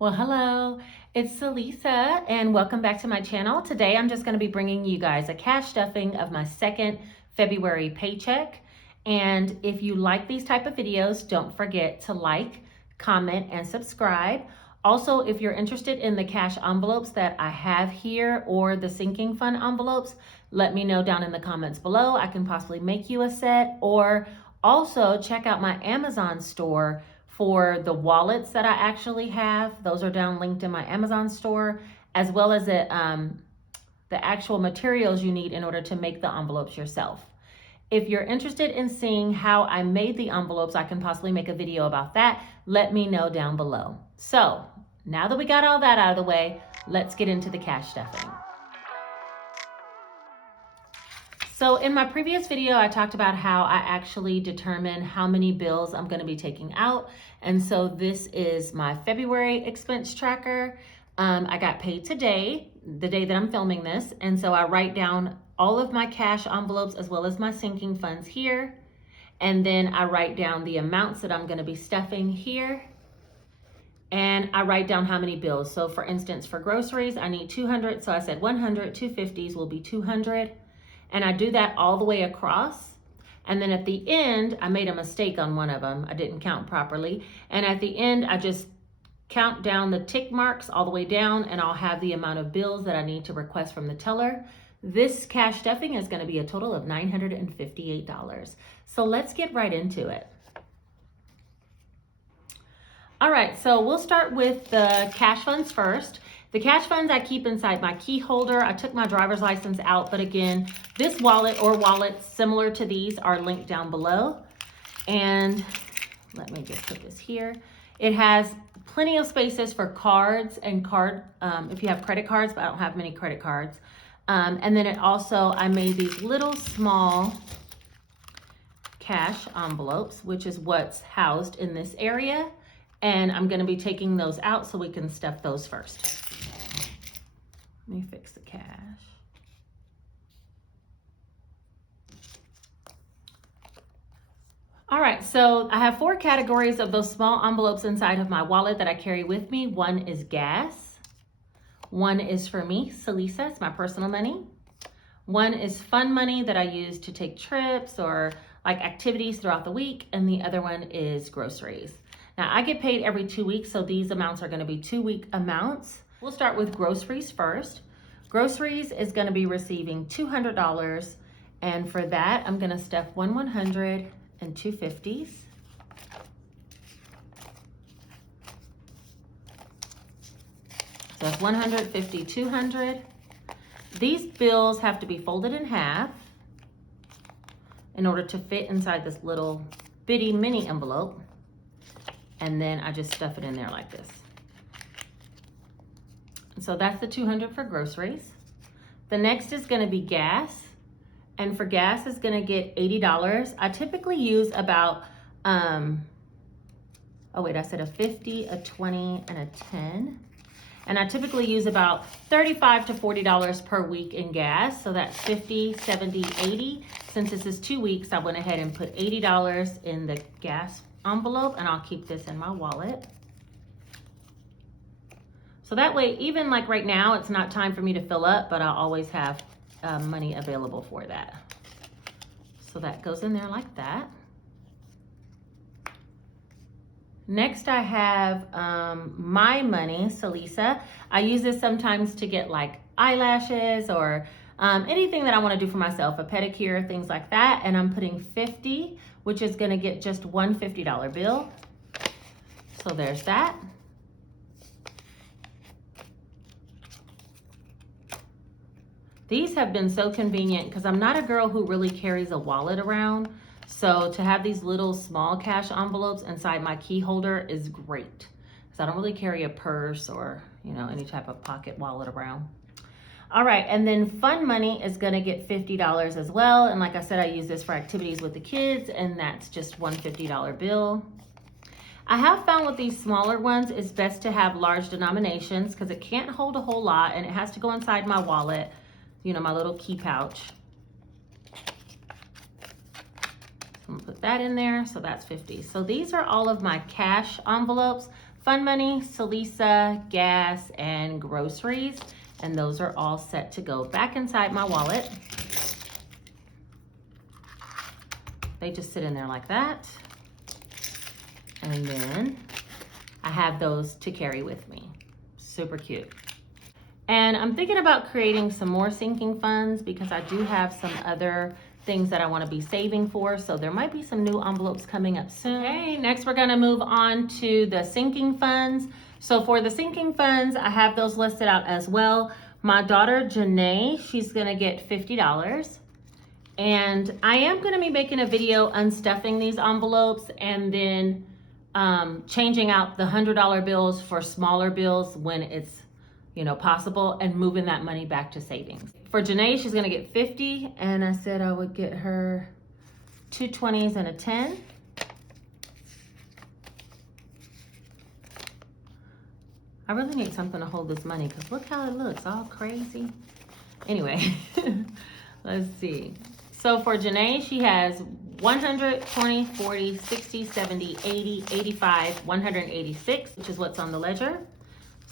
Well, hello, it's Salisa, and welcome back to my channel. Today I'm just going to be bringing you guys a cash stuffing of my second February paycheck. And if you like these type of videos, don't forget to like, comment, and subscribe. Also, if you're interested in the cash envelopes that I have here or the sinking fund envelopes, let me know down in the comments below. I can possibly make you a set, or also check out my Amazon store for the wallets that I actually have. Those are down linked in my Amazon store, as well as the actual materials you need in order to make the envelopes yourself. If you're interested in seeing how I made the envelopes, I can possibly make a video about that. Let me know down below. So now that we got all that out of the way, let's get into the cash stuffing. So in my previous video, I talked about how I actually determine how many bills I'm going to be taking out. And so this is my February expense tracker. I got paid today, the day that I'm filming this. And so I write down all of my cash envelopes as well as my sinking funds here. And then I write down the amounts that I'm going to be stuffing here. And I write down how many bills. So for instance, for groceries, I need 200. So I said 100, 250s will be 200. And I do that all the way across. And then at the end, I made a mistake on one of them. I didn't count properly. And at the end, I just count down the tick marks all the way down, and I'll have the amount of bills that I need to request from the teller. This cash stuffing is going to be a total of $958. So let's get right into it. All right, so we'll start with the cash funds first. The cash funds I keep inside my key holder. I took my driver's license out, but again, this wallet or wallets similar to these are linked down below. And let me just put this here. It has plenty of spaces for cards and if you have credit cards, but I don't have many credit cards. And then it also, I made these little small cash envelopes, which is what's housed in this area. And I'm going to be taking those out so we can stuff those first. Let me fix the cash. All right, so I have 4 categories of those small envelopes inside of my wallet that I carry with me. One is gas. One is for me, Salisa, it's my personal money. One is fun money that I use to take trips or like activities throughout the week. And the other one is groceries. Now I get paid every 2 weeks, so these amounts are going to be 2-week amounts. We'll start with groceries first. Groceries is going to be receiving $200, and for that I'm going to stuff 100 and 250s. So that's 150, 200. These bills have to be folded in half in order to fit inside this little bitty mini envelope. And then I just stuff it in there like this. So that's the 200 for groceries. The next is going to be gas. And for gas is going to get $80. I typically use about, I said a 50, a 20, and a 10. And I typically use about $35 to $40 per week in gas. So that's 50, 70, 80. Since this is 2 weeks, I went ahead and put $80 in the gas envelope, and I'll keep this in my wallet. So that way, even like right now, it's not time for me to fill up, but I'll always have money available for that. So that goes in there like that. Next, I have my money, Salisa. I use this sometimes to get like eyelashes or anything that I want to do for myself, a pedicure, things like that. And I'm putting 50, which is going to get just one $50 bill. So there's that. These have been so convenient because I'm not a girl who really carries a wallet around. So to have these little small cash envelopes inside my key holder is great. Because I don't really carry a purse or, any type of pocket wallet around. All right, and then fun money is gonna get $50 as well. And like I said, I use this for activities with the kids, and that's just one $50 bill. I have found with these smaller ones, it's best to have large denominations because it can't hold a whole lot and it has to go inside my wallet, my little key pouch. I'm gonna put that in there, so that's 50. So these are all of my cash envelopes. fun money, Salisa, gas, and groceries. And those are all set to go back inside my wallet. They just sit in there like that. And then I have those to carry with me. Super cute. And I'm thinking about creating some more sinking funds because I do have some other things that I want to be saving for. So there might be some new envelopes coming up soon. Okay, next we're going to move on to the sinking funds. So for the sinking funds, I have those listed out as well. My daughter, Janae, she's going to get $50. And I am going to be making a video unstuffing these envelopes and then changing out the $100 bills for smaller bills when it's possible, and moving that money back to savings. For Janae, she's gonna get 50, and I said I would get her 2 20s and a 10. I really need something to hold this money because look how it looks, all crazy. Anyway, let's see. So for Janae, she has 100, 20, 40, 60, 70, 80, 85, 186, which is what's on the ledger.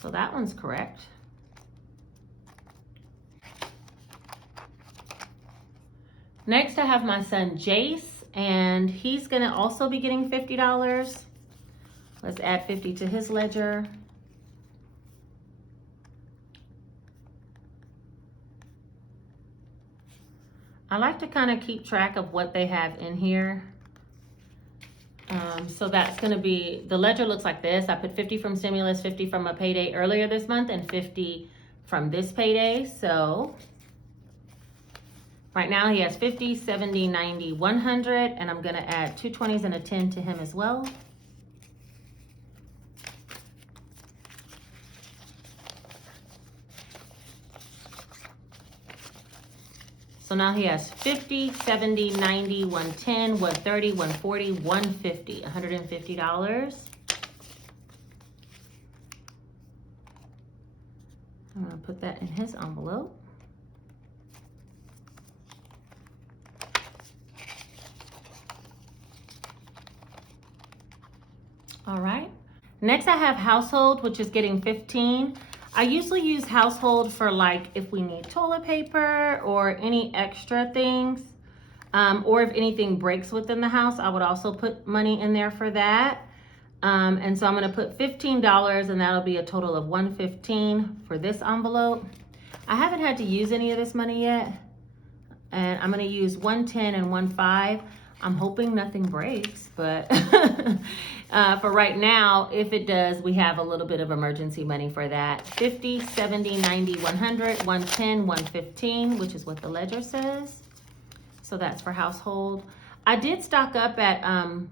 So that one's correct. Next, I have my son Jace, and he's gonna also be getting $50. Let's add 50 to his ledger. I like to kind of keep track of what they have in here. So that's gonna be, the ledger looks like this. I put 50 from stimulus, 50 from a payday earlier this month, and 50 from this payday. So right now he has 50, 70, 90, 100, and I'm gonna add 2 20s and a 10 to him as well. So now he has 50, 70, 90, 110, 130, 140, 150, $150. I'm gonna put that in his envelope. All right, next I have household, which is getting 15. I usually use household for like if we need toilet paper or any extra things, or if anything breaks within the house, I would also put money in there for that. And so I'm gonna put $15, and that'll be a total of $115 for this envelope. I haven't had to use any of this money yet, and I'm gonna use 110 and 15. I'm hoping nothing breaks, but for right now, if it does, we have a little bit of emergency money for that. 50, 70, 90, 100, 110, 115, which is what the ledger says. So that's for household. I did stock up at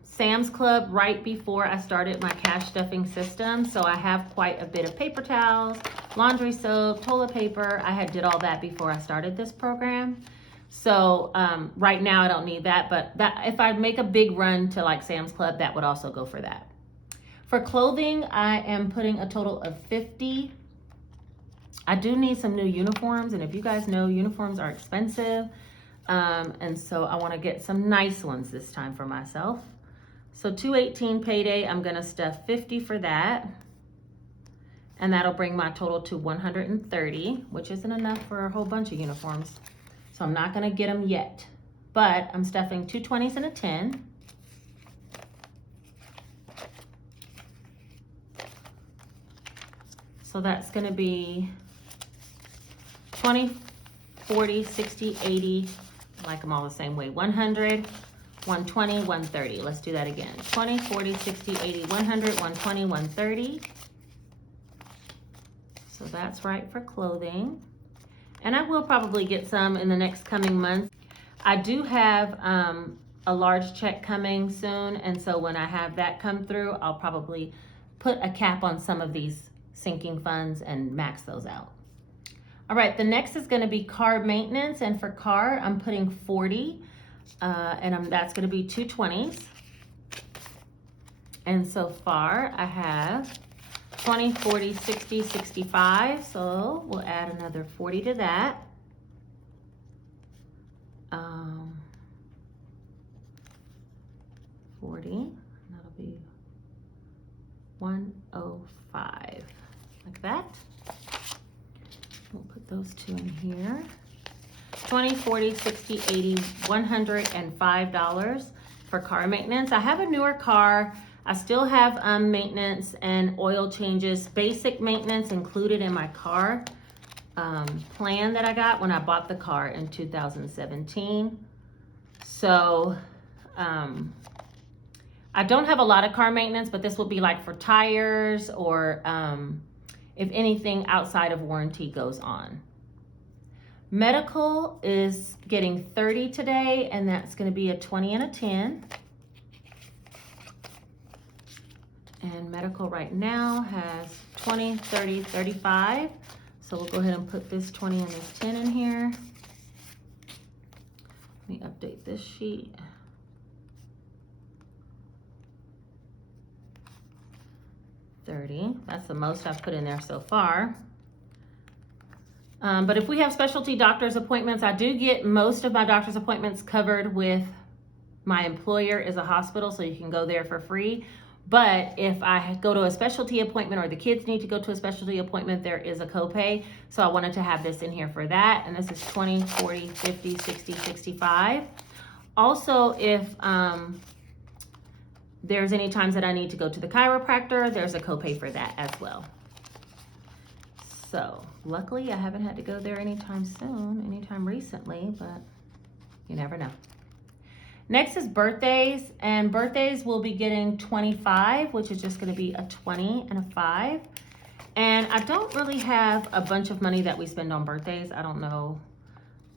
Sam's Club right before I started my cash stuffing system. So I have quite a bit of paper towels, laundry soap, toilet paper. I had did all that before I started this program. So right now I don't need that, but if I make a big run to like Sam's Club, that would also go for that. For clothing, I am putting a total of 50. I do need some new uniforms, and if you guys know, uniforms are expensive. And so I want to get some nice ones this time for myself. So 218 payday, I'm going to stuff 50 for that. And that'll bring my total to 130, which isn't enough for a whole bunch of uniforms. So I'm not going to get them yet, but I'm stuffing 2 20s and a 10. So that's going to be 20, 40, 60, 80, I like them all the same way, 100, 120, 130. Let's do that again. 20, 40, 60, 80, 100, 120, 130. So that's right for clothing. And I will probably get some in the next coming months. I do have a large check coming soon, and so when I have that come through, I'll probably put a cap on some of these sinking funds and max those out. All right, the next is gonna be car maintenance, and for car, I'm putting 40, and that's gonna be 2 20s. And so far, I have 20, 40, 60, 65, so we'll add another 40 to that. 40, that'll be $105, like that. We'll put those two in here. $20, $40, $60, $80, $105 for car maintenance. I have a newer car. I still have maintenance and oil changes, basic maintenance included in my car plan that I got when I bought the car in 2017. So I don't have a lot of car maintenance, but this will be like for tires or if anything outside of warranty goes on. Medical is getting 30 today, and that's going to be a 20 and a 10. And medical right now has 20, 30, 35. So we'll go ahead and put this 20 and this 10 in here. Let me update this sheet. $30, that's the most I've put in there so far. But if we have specialty doctor's appointments, I do get most of my doctor's appointments covered with my employer is a hospital, so you can go there for free. But if I go to a specialty appointment or the kids need to go to a specialty appointment, there is a copay. So I wanted to have this in here for that. And this is 20, 40, 50, 60, 65. Also, if there's any times that I need to go to the chiropractor, there's a copay for that as well. So luckily I haven't had to go there anytime soon, anytime recently, but you never know. Next is birthdays, and birthdays will be getting 25, which is just going to be a 20 and a 5. And I don't really have a bunch of money that we spend on birthdays. I don't know.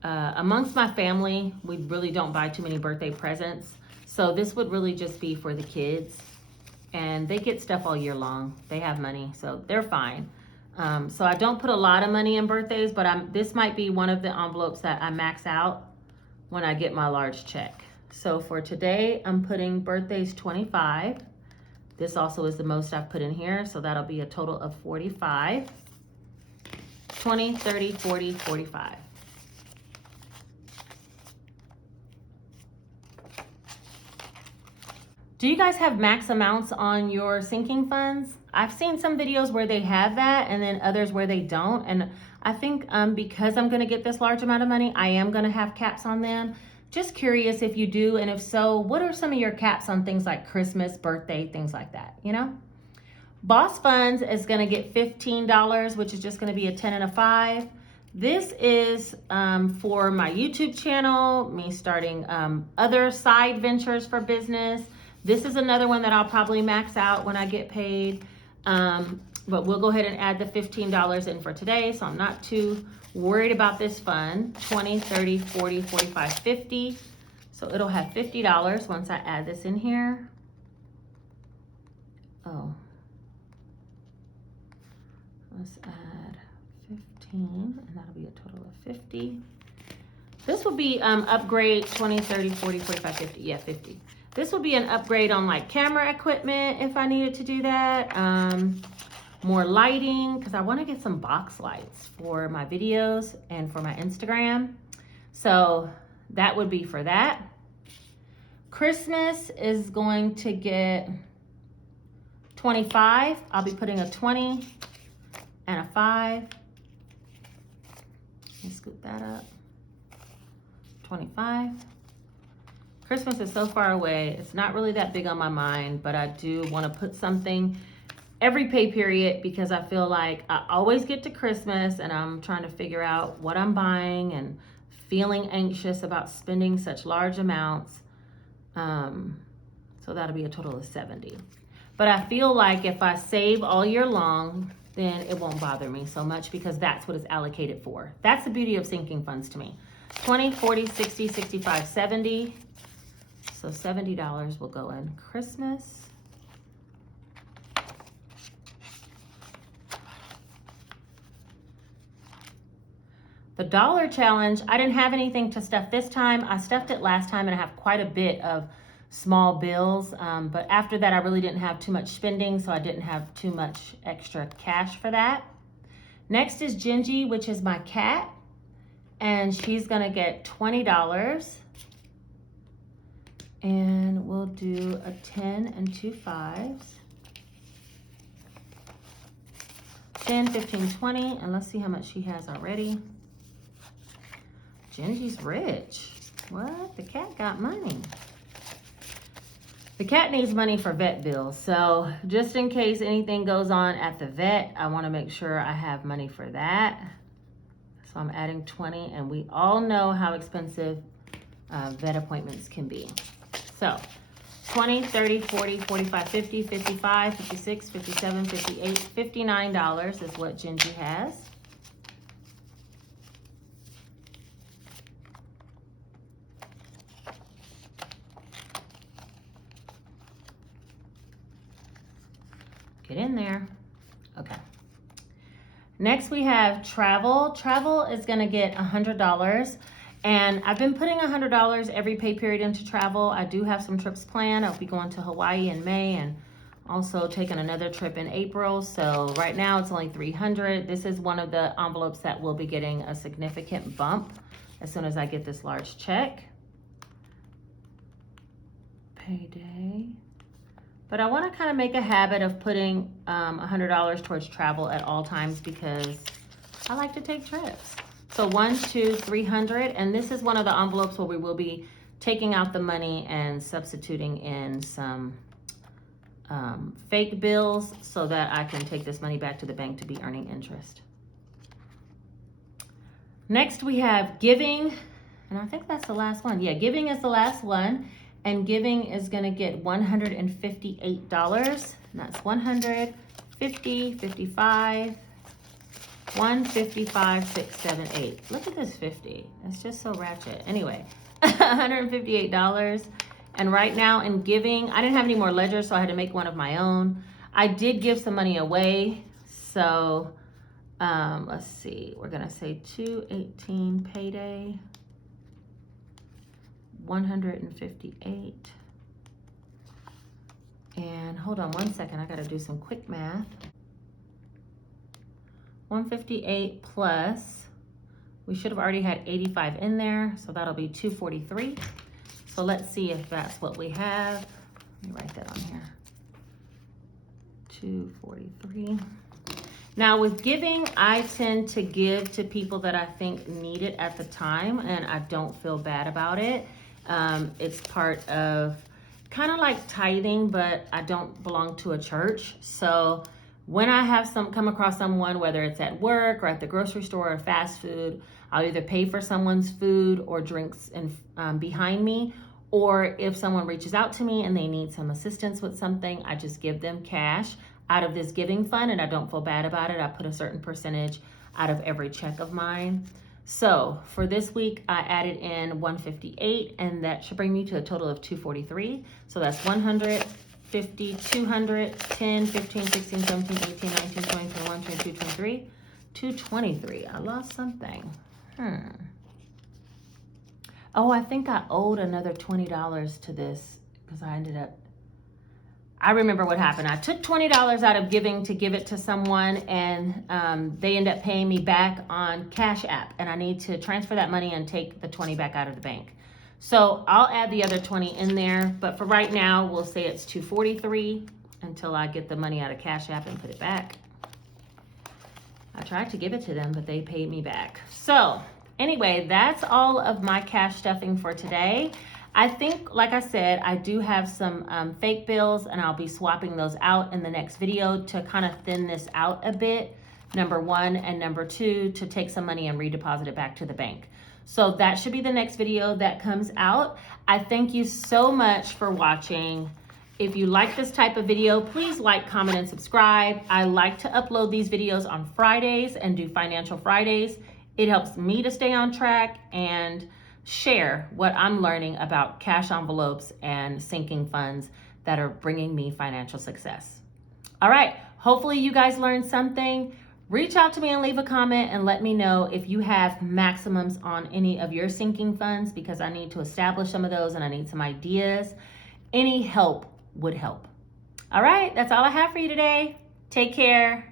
Amongst my family, we really don't buy too many birthday presents. So this would really just be for the kids, and they get stuff all year long. They have money, so they're fine. So I don't put a lot of money in birthdays, but this might be one of the envelopes that I max out when I get my large check. So for today, I'm putting birthdays 25. This also is the most I've put in here, so that'll be a total of 45. 20, 30, 40, 45. Do you guys have max amounts on your sinking funds? I've seen some videos where they have that and then others where they don't. And I think because I'm gonna get this large amount of money, I am gonna have caps on them. Just curious if you do, and if so, what are some of your caps on things like Christmas, birthday, things like that, you know? Boss Funds is gonna get $15, which is just gonna be a 10 and a 5. This is for my YouTube channel, me starting other side ventures for business. This is another one that I'll probably max out when I get paid. But we'll go ahead and add the $15 in for today, so I'm not too worried about this fund. 20, 30, 40, 45, 50. So it'll have $50 once I add this in here. Oh. Let's add 15, and that'll be a total of 50. This will be upgrade 20, 30, 40, 45, 50. Yeah, 50. This will be an upgrade on like camera equipment if I needed to do that. More lighting, because I want to get some box lights for my videos and for my Instagram. So that would be for that. Christmas is going to get 25. I'll be putting a 20 and a 5. Let me scoop that up. 25. Christmas is so far away. It's not really that big on my mind, but I do want to put something every pay period because I feel like I always get to Christmas and I'm trying to figure out what I'm buying and feeling anxious about spending such large amounts. So that'll be a total of 70. But I feel like if I save all year long, then it won't bother me so much because that's what it's allocated for. That's the beauty of sinking funds to me. 20, 40, 60, 65, 70. So $70 will go in Christmas. The dollar challenge, I didn't have anything to stuff this time. I stuffed it last time and I have quite a bit of small bills. But after that, I really didn't have too much spending, so I didn't have too much extra cash for that. Next is Gingy, which is my cat. And she's gonna get $20. And we'll do a 10 and 2 5s. 10, 15, 20, and let's see how much she has already. Gingy's rich. What? The cat got money. The cat needs money for vet bills, so just in case anything goes on at the vet, I want to make sure I have money for that. So I'm adding 20, and we all know how expensive vet appointments can be. So 20, 30, 40, 45, 50, 55, 56, 57, 58, $59 is what Gingy has. Get in there. Okay. Next we have travel. Travel is going to get $100. And I've been putting $100 every pay period into travel. I do have some trips planned. I'll be going to Hawaii in May and also taking another trip in April. So right now it's only $300. This is one of the envelopes that will be getting a significant bump as soon as I get this large check. Payday. But I want to kind of make a habit of putting $100 towards travel at all times because I like to take trips. So 1, 2, 300, and this is one of the envelopes where we will be taking out the money and substituting in some fake bills so that I can take this money back to the bank to be earning interest. Next we have giving, and I think that's the last one. Yeah, giving is the last one. And giving is going to get $158. And that's 100, 50, 55, 155, 6, 7, 8. Look at this 50. It's just so ratchet. Anyway, $158. And right now in giving, I didn't have any more ledgers, so I had to make one of my own. I did give some money away. So let's see. We're going to say 218 payday. 158. And hold on one second, I gotta do some quick math. 158 plus, we should have already had 85 in there, so that'll be 243. So let's see if that's what we have. Let me write that on here. 243. Now with giving, I tend to give to people that I think need it at the time, and I don't feel bad about it. It's part of kind of like tithing, but I don't belong to a church. So when I have come across someone, whether it's at work or at the grocery store or fast food, I'll either pay for someone's food or drinks behind me, or if someone reaches out to me and they need some assistance with something, I just give them cash out of this giving fund, and I don't feel bad about it. I put a certain percentage out of every check of mine. So for this week, I added in 158, and that should bring me to a total of 243. So that's 100, 50, 200, 10, 15, 16, 17, 18, 19, 20, 21, 22, 23, 223. I lost something. Oh, I think I owed another $20 to this because I remember what happened. I took $20 out of giving to give it to someone, and they end up paying me back on Cash App, and I need to transfer that money and take the 20 back out of the bank. So I'll add the other 20 in there, but for right now, we'll say it's 243 until I get the money out of Cash App and put it back. I tried to give it to them, but they paid me back. So anyway, that's all of my cash stuffing for today. I think, like I said, I do have some fake bills, and I'll be swapping those out in the next video to kind of thin this out a bit, number one, and number two, to take some money and redeposit it back to the bank. So that should be the next video that comes out. I thank you so much for watching. If you like this type of video, please like, comment, and subscribe. I like to upload these videos on Fridays and do Financial Fridays. It helps me to stay on track and share what I'm learning about cash envelopes and sinking funds that are bringing me financial success. All right, hopefully you guys learned something. Reach out to me and leave a comment and let me know if you have maximums on any of your sinking funds, because I need to establish some of those and I need some ideas. Any help would help. All right, that's all I have for you today. Take care.